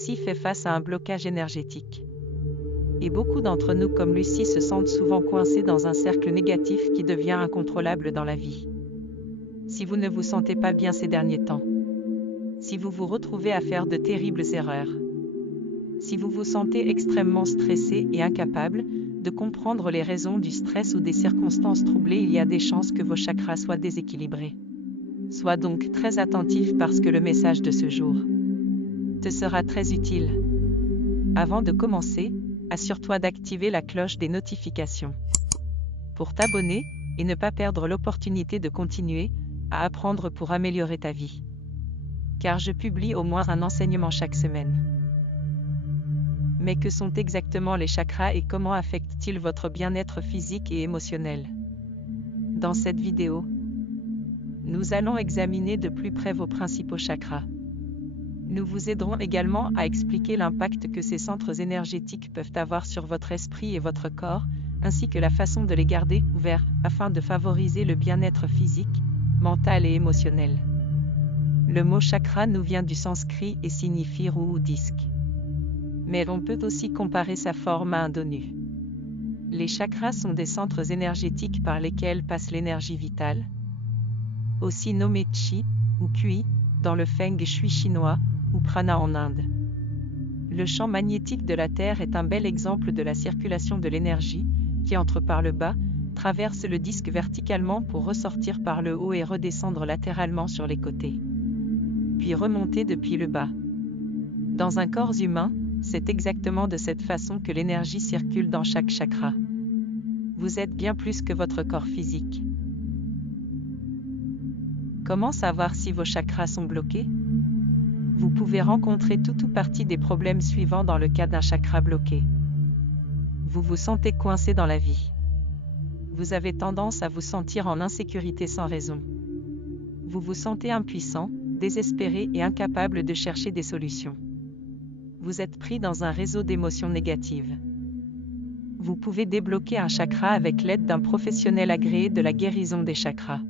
Lucie fait face à un blocage énergétique. Et beaucoup d'entre nous comme Lucie se sentent souvent coincés dans un cercle négatif qui devient incontrôlable dans la vie. Si vous ne vous sentez pas bien ces derniers temps, si vous vous retrouvez à faire de terribles erreurs, si vous vous sentez extrêmement stressé et incapable de comprendre les raisons du stress ou des circonstances troublées, il y a des chances que vos chakras soient déséquilibrés. Sois donc très attentif parce que le message de ce jour te sera très utile. Avant de commencer, assure-toi d'activer la cloche des notifications pour t'abonner et ne pas perdre l'opportunité de continuer à apprendre pour améliorer ta vie. Car je publie au moins un enseignement chaque semaine. Mais que sont exactement les chakras et comment affectent-ils votre bien-être physique et émotionnel? Dans cette vidéo, nous allons examiner de plus près vos principaux chakras. Nous vous aiderons également à expliquer l'impact que ces centres énergétiques peuvent avoir sur votre esprit et votre corps, ainsi que la façon de les garder ouverts afin de favoriser le bien-être physique, mental et émotionnel. Le mot chakra nous vient du sanskrit et signifie roue ou disque. Mais on peut aussi comparer sa forme à un donut. Les chakras sont des centres énergétiques par lesquels passe l'énergie vitale, aussi nommé Chi ou Qi dans le Feng Shui chinois ou Prana en Inde. Le champ magnétique de la Terre est un bel exemple de la circulation de l'énergie qui entre par le bas, traverse le disque verticalement pour ressortir par le haut et redescendre latéralement sur les côtés, puis remonter depuis le bas. Dans un corps humain, c'est exactement de cette façon que l'énergie circule dans chaque chakra. Vous êtes bien plus que votre corps physique. Comment savoir si vos chakras sont bloqués? Vous pouvez rencontrer tout ou partie des problèmes suivants dans le cas d'un chakra bloqué. Vous vous sentez coincé dans la vie. Vous avez tendance à vous sentir en insécurité sans raison. Vous vous sentez impuissant, désespéré et incapable de chercher des solutions. Vous êtes pris dans un réseau d'émotions négatives. Vous pouvez débloquer un chakra avec l'aide d'un professionnel agréé de la guérison des chakras.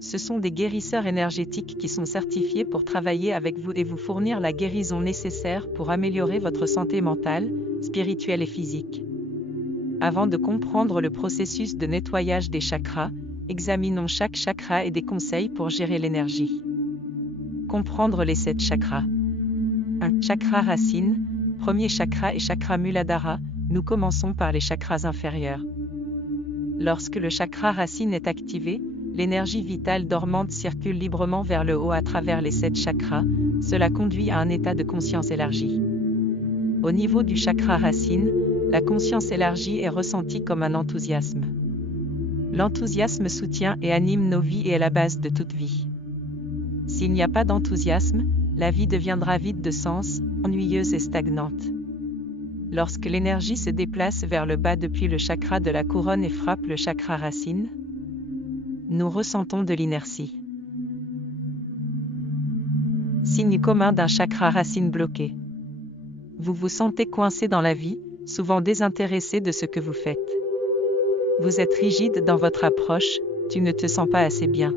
Ce sont des guérisseurs énergétiques qui sont certifiés pour travailler avec vous et vous fournir la guérison nécessaire pour améliorer votre santé mentale, spirituelle et physique. Avant de comprendre le processus de nettoyage des chakras, examinons chaque chakra et des conseils pour gérer l'énergie. Comprendre les 7 chakras. 1. Chakra racine, premier chakra et chakra Muladhara. Nous commençons par les chakras inférieurs. Lorsque le chakra racine est activé, l'énergie vitale dormante circule librement vers le haut à travers les 7 chakras, cela conduit à un état de conscience élargie. Au niveau du chakra racine, la conscience élargie est ressentie comme un enthousiasme. L'enthousiasme soutient et anime nos vies et est la base de toute vie. S'il n'y a pas d'enthousiasme, la vie deviendra vide de sens, ennuyeuse et stagnante. Lorsque l'énergie se déplace vers le bas depuis le chakra de la couronne et frappe le chakra racine, nous ressentons de l'inertie. Signe commun d'un chakra racine bloqué. Vous vous sentez coincé dans la vie, souvent désintéressé de ce que vous faites. Vous êtes rigide dans votre approche, tu ne te sens pas assez bien.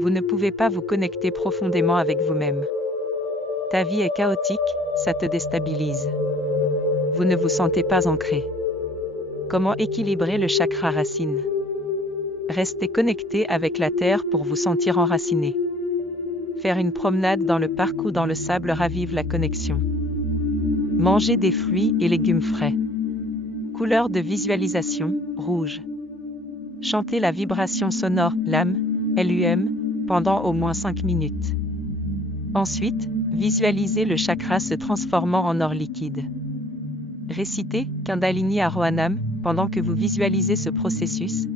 Vous ne pouvez pas vous connecter profondément avec vous-même. Ta vie est chaotique, ça te déstabilise. Vous ne vous sentez pas ancré. Comment équilibrer le chakra racine? Restez connecté avec la terre pour vous sentir enraciné. Faire une promenade dans le parc ou dans le sable ravive la connexion. Manger des fruits et légumes frais. Couleur de visualisation, rouge. Chantez la vibration sonore, LAM, LUM, pendant au moins 5 minutes. Ensuite, visualisez le chakra se transformant en or liquide. Récitez Kundalini Arohanam pendant que vous visualisez ce processus.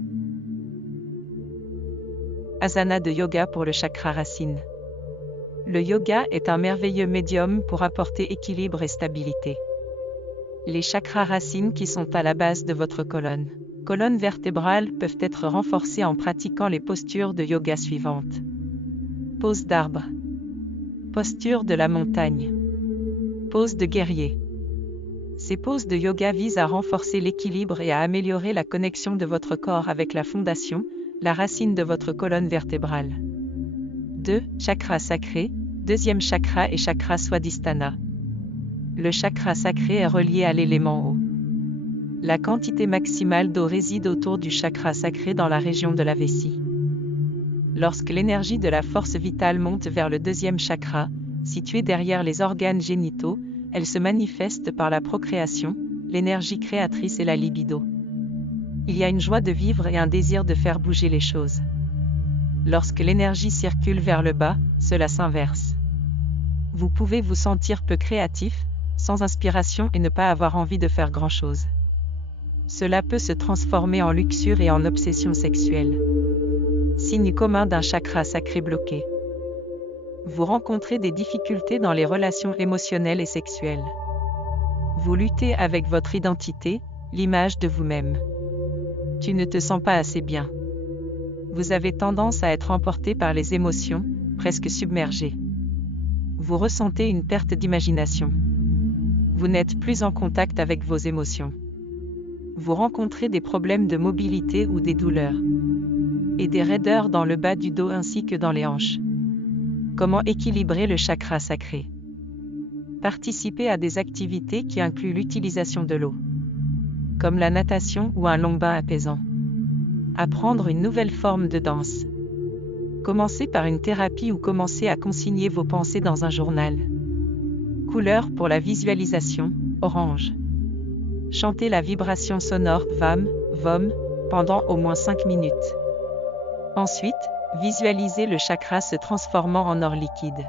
Asana de yoga pour le chakra racine. Le yoga est un merveilleux médium pour apporter équilibre et stabilité. Les chakras racines qui sont à la base de votre colonne vertébrale peuvent être renforcés en pratiquant les postures de yoga suivantes. Pose d'arbre. Posture de la montagne. Pose de guerrier. Ces poses de yoga visent à renforcer l'équilibre et à améliorer la connexion de votre corps avec la fondation, la racine de votre colonne vertébrale. 2. Chakra sacré, deuxième chakra et chakra Swadhisthana. Le chakra sacré est relié à l'élément eau. La quantité maximale d'eau réside autour du chakra sacré dans la région de la vessie. Lorsque l'énergie de la force vitale monte vers le deuxième chakra, situé derrière les organes génitaux, elle se manifeste par la procréation, l'énergie créatrice et la libido. Il y a une joie de vivre et un désir de faire bouger les choses. Lorsque l'énergie circule vers le bas, cela s'inverse. Vous pouvez vous sentir peu créatif, sans inspiration et ne pas avoir envie de faire grand-chose. Cela peut se transformer en luxure et en obsession sexuelle. Signe commun d'un chakra sacré bloqué. Vous rencontrez des difficultés dans les relations émotionnelles et sexuelles. Vous luttez avec votre identité, l'image de vous-même. Tu ne te sens pas assez bien. Vous avez tendance à être emporté par les émotions, presque submergé. Vous ressentez une perte d'imagination. Vous n'êtes plus en contact avec vos émotions. Vous rencontrez des problèmes de mobilité ou des douleurs. Et des raideurs dans le bas du dos ainsi que dans les hanches. Comment équilibrer le chakra sacré? Participez à des activités qui incluent l'utilisation de l'eau, comme la natation ou un long bain apaisant. Apprendre une nouvelle forme de danse. Commencez par une thérapie ou commencez à consigner vos pensées dans un journal. Couleur pour la visualisation, orange. Chantez la vibration sonore VAM, VOM, pendant au moins 5 minutes. Ensuite, visualisez le chakra se transformant en or liquide.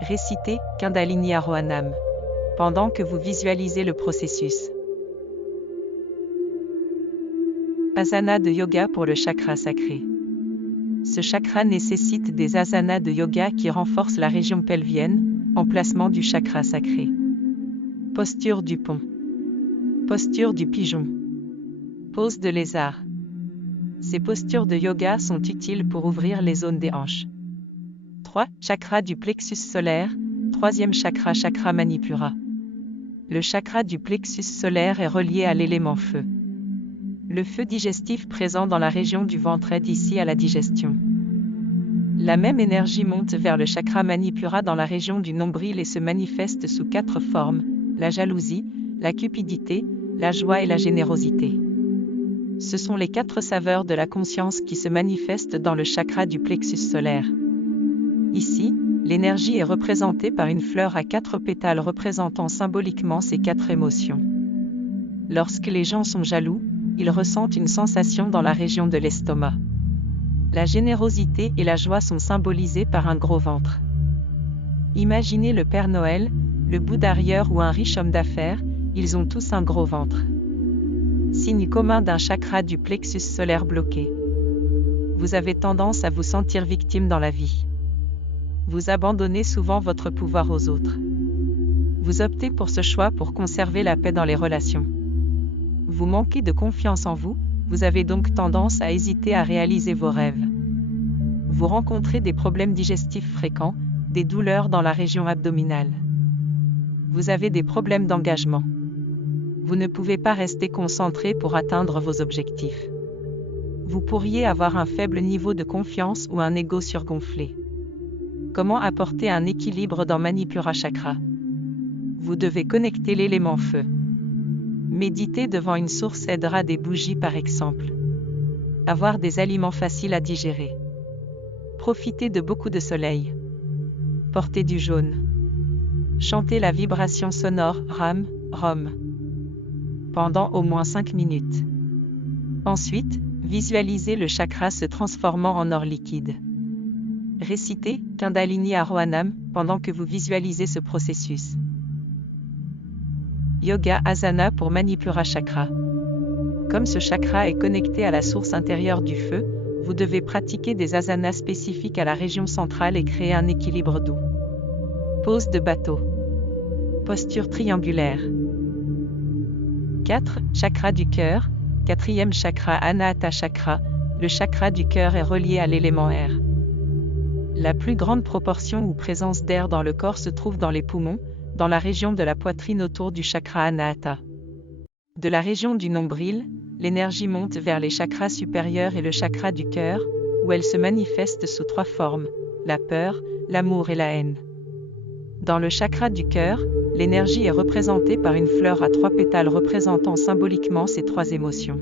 Récitez Kundalini Arohanam pendant que vous visualisez le processus. Asana de yoga pour le chakra sacré. Ce chakra nécessite des asanas de yoga qui renforcent la région pelvienne, emplacement du chakra sacré. Posture du pont. Posture du pigeon. Pose de lézard. Ces postures de yoga sont utiles pour ouvrir les zones des hanches. 3. Chakra du plexus solaire, troisième chakra, chakra Manipura. Le chakra du plexus solaire est relié à l'élément feu. Le feu digestif présent dans la région du ventre aide ici à la digestion. La même énergie monte vers le chakra Manipura dans la région du nombril et se manifeste sous 4 formes, la jalousie, la cupidité, la joie et la générosité. Ce sont les 4 saveurs de la conscience qui se manifestent dans le chakra du plexus solaire. Ici, l'énergie est représentée par une fleur à 4 pétales représentant symboliquement ces 4 émotions. Lorsque les gens sont jaloux, ils ressentent une sensation dans la région de l'estomac. La générosité et la joie sont symbolisées par un gros ventre. Imaginez le Père Noël, le bouddha-rieur ou un riche homme d'affaires, ils ont tous un gros ventre. Signe commun d'un chakra du plexus solaire bloqué. Vous avez tendance à vous sentir victime dans la vie. Vous abandonnez souvent votre pouvoir aux autres. Vous optez pour ce choix pour conserver la paix dans les relations. Vous manquez de confiance en vous, vous avez donc tendance à hésiter à réaliser vos rêves. Vous rencontrez des problèmes digestifs fréquents, des douleurs dans la région abdominale. Vous avez des problèmes d'engagement. Vous ne pouvez pas rester concentré pour atteindre vos objectifs. Vous pourriez avoir un faible niveau de confiance ou un ego surgonflé. Comment apporter un équilibre dans Manipura Chakra? Vous devez connecter l'élément feu. Méditer devant une source aidera, des bougies par exemple. Avoir des aliments faciles à digérer. Profiter de beaucoup de soleil. Porter du jaune. Chanter la vibration sonore RAM, ROM pendant au moins 5 minutes. Ensuite, visualisez le chakra se transformant en or liquide. Récitez Kundalini Arohanam pendant que vous visualisez ce processus. Yoga Asana pour Manipura Chakra. Comme ce chakra est connecté à la source intérieure du feu, vous devez pratiquer des asanas spécifiques à la région centrale et créer un équilibre doux. Pose de bateau. Posture triangulaire. 4. Chakra du cœur, quatrième chakra Anahata Chakra, le chakra du cœur est relié à l'élément air. La plus grande proportion ou présence d'air dans le corps se trouve dans les poumons, dans la région de la poitrine autour du chakra Anahata. De la région du nombril, l'énergie monte vers les chakras supérieurs et le chakra du cœur, où elle se manifeste sous 3 formes, la peur, l'amour et la haine. Dans le chakra du cœur, L'énergie est représentée par une fleur à 3 pétales représentant symboliquement ces 3 émotions.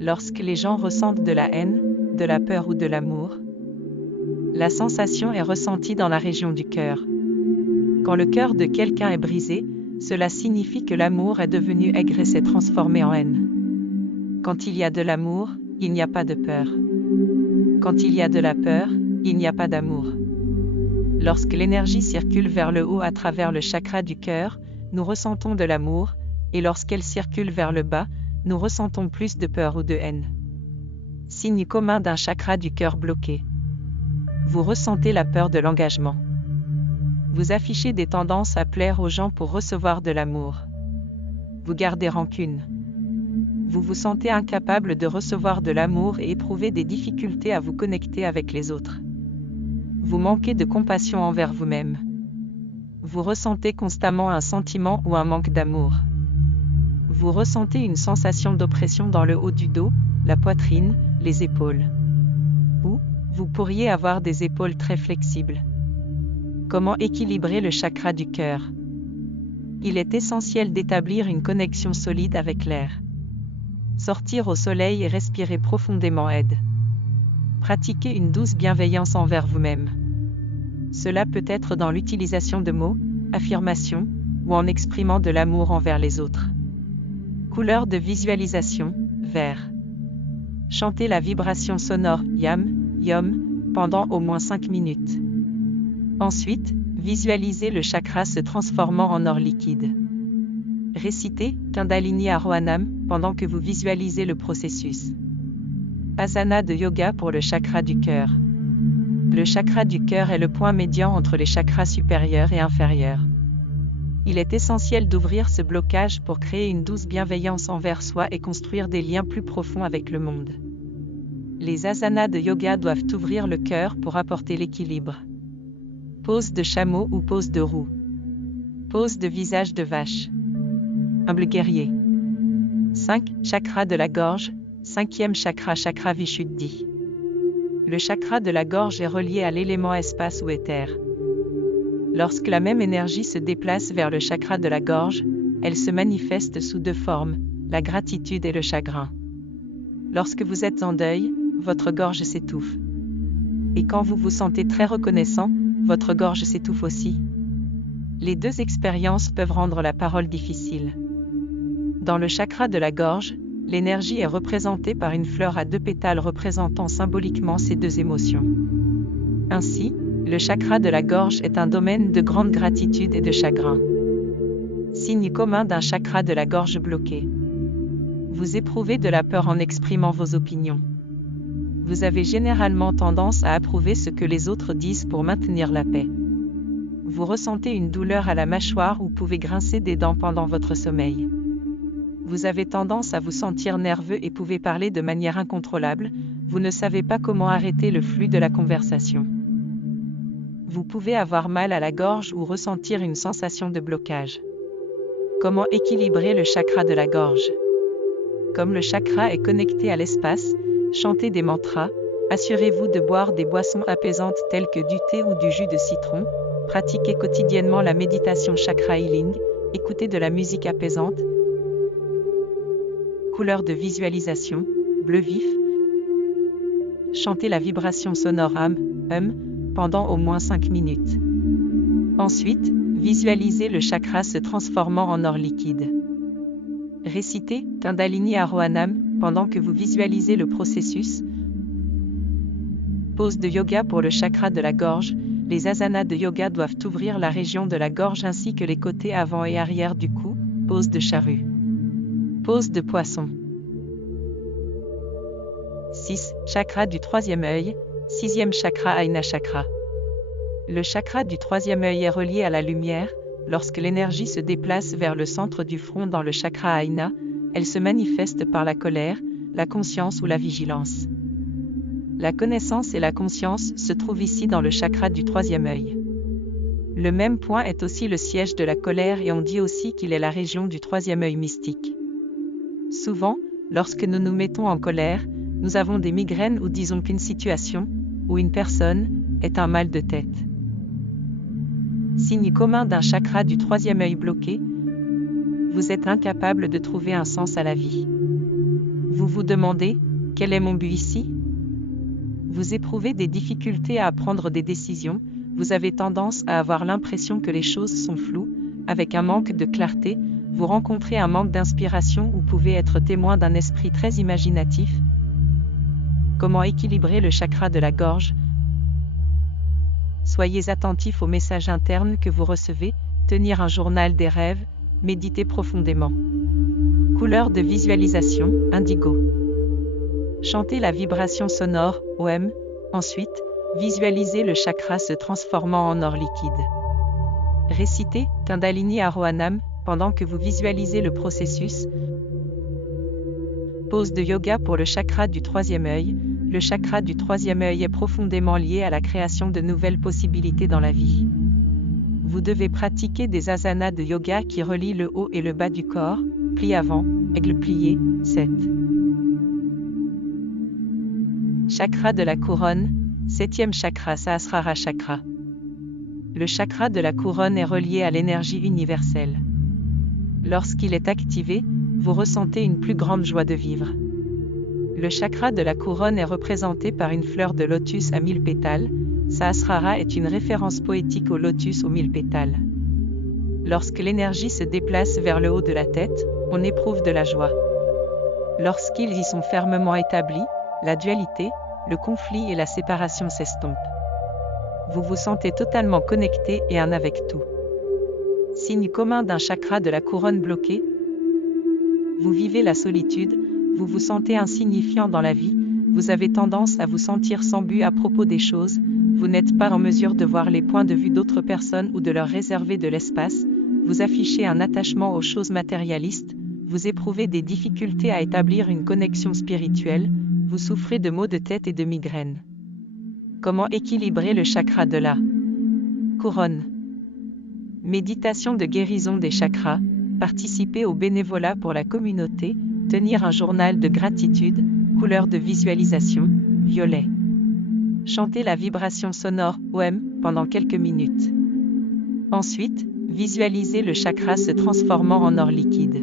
Lorsque les gens ressentent de la haine, de la peur ou de l'amour, la sensation est ressentie dans la région du cœur. Quand le cœur de quelqu'un est brisé, cela signifie que l'amour est devenu aigre et s'est transformé en haine. Quand il y a de l'amour, il n'y a pas de peur. Quand il y a de la peur, il n'y a pas d'amour. Lorsque l'énergie circule vers le haut à travers le chakra du cœur, nous ressentons de l'amour, et lorsqu'elle circule vers le bas, nous ressentons plus de peur ou de haine. Signe commun d'un chakra du cœur bloqué. Vous ressentez la peur de l'engagement. Vous affichez des tendances à plaire aux gens pour recevoir de l'amour. Vous gardez rancune. Vous vous sentez incapable de recevoir de l'amour et éprouvez des difficultés à vous connecter avec les autres. Vous manquez de compassion envers vous-même. Vous ressentez constamment un sentiment ou un manque d'amour. Vous ressentez une sensation d'oppression dans le haut du dos, la poitrine, les épaules. Ou, vous pourriez avoir des épaules très flexibles. Comment équilibrer le chakra du cœur? Il est essentiel d'établir une connexion solide avec l'air. Sortir au soleil et respirer profondément aide. Pratiquez une douce bienveillance envers vous-même. Cela peut être dans l'utilisation de mots, affirmations, ou en exprimant de l'amour envers les autres. Couleur de visualisation, vert. Chantez la vibration sonore Yam, Yom, pendant au moins 5 minutes. Ensuite, visualisez le chakra se transformant en or liquide. Récitez Kundalini Arohanam pendant que vous visualisez le processus. Asana de yoga pour le chakra du cœur. Le chakra du cœur est le point médian entre les chakras supérieurs et inférieurs. Il est essentiel d'ouvrir ce blocage pour créer une douce bienveillance envers soi et construire des liens plus profonds avec le monde. Les asanas de yoga doivent ouvrir le cœur pour apporter l'équilibre. Pose de chameau ou pose de roue. Pose de visage de vache. Humble guerrier. 5. Chakra de la gorge. 5e chakra, chakra Vishuddhi. Le chakra de la gorge est relié à l'élément espace ou éther. Lorsque la même énergie se déplace vers le chakra de la gorge, elle se manifeste sous 2 formes, la gratitude et le chagrin. Lorsque vous êtes en deuil, votre gorge s'étouffe. Et quand vous vous sentez très reconnaissant, votre gorge s'étouffe aussi. Les 2 expériences peuvent rendre la parole difficile. Dans le chakra de la gorge, l'énergie est représentée par une fleur à 2 pétales représentant symboliquement ces 2 émotions. Ainsi, le chakra de la gorge est un domaine de grande gratitude et de chagrin. Signe commun d'un chakra de la gorge bloqué. Vous éprouvez de la peur en exprimant vos opinions. Vous avez généralement tendance à approuver ce que les autres disent pour maintenir la paix. Vous ressentez une douleur à la mâchoire ou pouvez grincer des dents pendant votre sommeil. Vous avez tendance à vous sentir nerveux et pouvez parler de manière incontrôlable, vous ne savez pas comment arrêter le flux de la conversation. Vous pouvez avoir mal à la gorge ou ressentir une sensation de blocage. Comment équilibrer le chakra de la gorge? Comme le chakra est connecté à l'espace, chantez des mantras, assurez-vous de boire des boissons apaisantes telles que du thé ou du jus de citron, pratiquez quotidiennement la méditation chakra healing, écoutez de la musique apaisante. Couleur de visualisation, bleu vif. Chantez la vibration sonore pendant au moins 5 minutes. Ensuite, visualisez le chakra se transformant en or liquide. Récitez Kundalini Arohanam pendant que vous visualisez le processus. Pose de yoga pour le chakra de la gorge. Les asanas de yoga doivent ouvrir la région de la gorge ainsi que les côtés avant et arrière du cou. Pose de charrue. Pose de poisson. 6. Chakra du 3e œil. 6e chakra Ajna chakra. Le chakra du 3e œil est relié à la lumière. Lorsque l'énergie se déplace vers le centre du front dans le chakra Ajna, elle se manifeste par la colère, la conscience ou la vigilance. La connaissance et la conscience se trouvent ici dans le chakra du 3e œil. Le même point est aussi le siège de la colère et on dit aussi qu'il est la région du 3e œil mystique. Souvent, lorsque nous nous mettons en colère, nous avons des migraines ou disons qu'une situation, ou une personne, est un mal de tête. Signe commun d'un chakra du troisième œil bloqué, vous êtes incapable de trouver un sens à la vie. Vous vous demandez, quel est mon but ici? Vous éprouvez des difficultés à prendre des décisions, vous avez tendance à avoir l'impression que les choses sont floues, avec un manque de clarté, vous rencontrez un manque d'inspiration ou pouvez être témoin d'un esprit très imaginatif. Comment équilibrer le chakra de la gorge? Soyez attentif aux messages internes que vous recevez, tenir un journal des rêves, méditer profondément. Couleur de visualisation, indigo. Chantez la vibration sonore, OM, ensuite, visualisez le chakra se transformant en or liquide. Récitez Kundalini Arohanam pendant que vous visualisez le processus. Pose de yoga pour le chakra du troisième œil. Le chakra du troisième œil est profondément lié à la création de nouvelles possibilités dans la vie. Vous devez pratiquer des asanas de yoga qui relient le haut et le bas du corps, pli avant, aigle plié, 7. Chakra de la couronne, 7e chakra Sahasrara chakra. Le chakra de la couronne est relié à l'énergie universelle. Lorsqu'il est activé, vous ressentez une plus grande joie de vivre. Le chakra de la couronne est représenté par une fleur de lotus à 1000 pétales. Sahasrara est une référence poétique au lotus aux 1000 pétales. Lorsque l'énergie se déplace vers le haut de la tête, on éprouve de la joie. Lorsqu'ils y sont fermement établis, la dualité, le conflit et la séparation s'estompent. Vous vous sentez totalement connecté et un avec tout. Signe commun d'un chakra de la couronne bloqué. Vous vivez la solitude, vous vous sentez insignifiant dans la vie, vous avez tendance à vous sentir sans but à propos des choses, vous n'êtes pas en mesure de voir les points de vue d'autres personnes ou de leur réserver de l'espace, vous affichez un attachement aux choses matérialistes, vous éprouvez des difficultés à établir une connexion spirituelle, vous souffrez de maux de tête et de migraines. Comment équilibrer le chakra de la couronne? Méditation de guérison des chakras, participer au bénévolat pour la communauté, tenir un journal de gratitude, couleur de visualisation, violet. Chantez la vibration sonore, OM, pendant quelques minutes. Ensuite, visualisez le chakra se transformant en or liquide.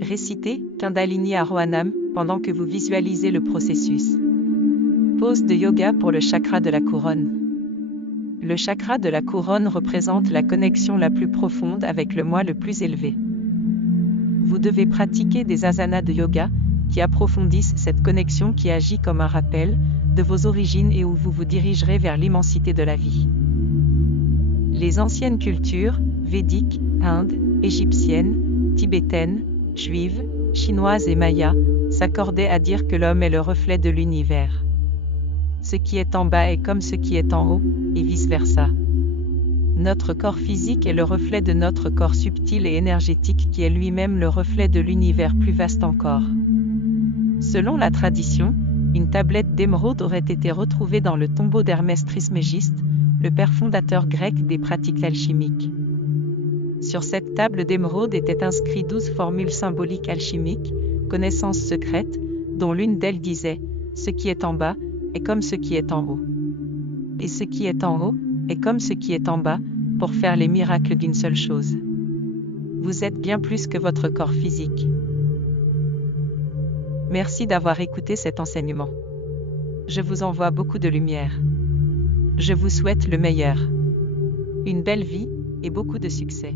Récitez Kundalini Arohanam pendant que vous visualisez le processus. Pose de yoga pour le chakra de la couronne. Le chakra de la couronne représente la connexion la plus profonde avec le moi le plus élevé. Vous devez pratiquer des asanas de yoga qui approfondissent cette connexion qui agit comme un rappel de vos origines et où vous vous dirigerez vers l'immensité de la vie. Les anciennes cultures, védiques, Inde, égyptienne, tibétaine, juive, chinoise et maya, s'accordaient à dire que l'homme est le reflet de l'univers. Ce qui est en bas est comme ce qui est en haut, et vice-versa. Notre corps physique est le reflet de notre corps subtil et énergétique qui est lui-même le reflet de l'univers plus vaste encore. Selon la tradition, une tablette d'émeraude aurait été retrouvée dans le tombeau d'Hermès Trismégiste, le père fondateur grec des pratiques alchimiques. Sur cette table d'émeraude étaient inscrites 12 formules symboliques alchimiques, connaissances secrètes, dont l'une d'elles disait « Ce qui est en bas est comme ce qui est en haut. Et ce qui est en haut est comme ce qui est en bas, pour faire les miracles d'une seule chose. Vous êtes bien plus que votre corps physique. » Merci d'avoir écouté cet enseignement. Je vous envoie beaucoup de lumière. Je vous souhaite le meilleur. Une belle vie et beaucoup de succès.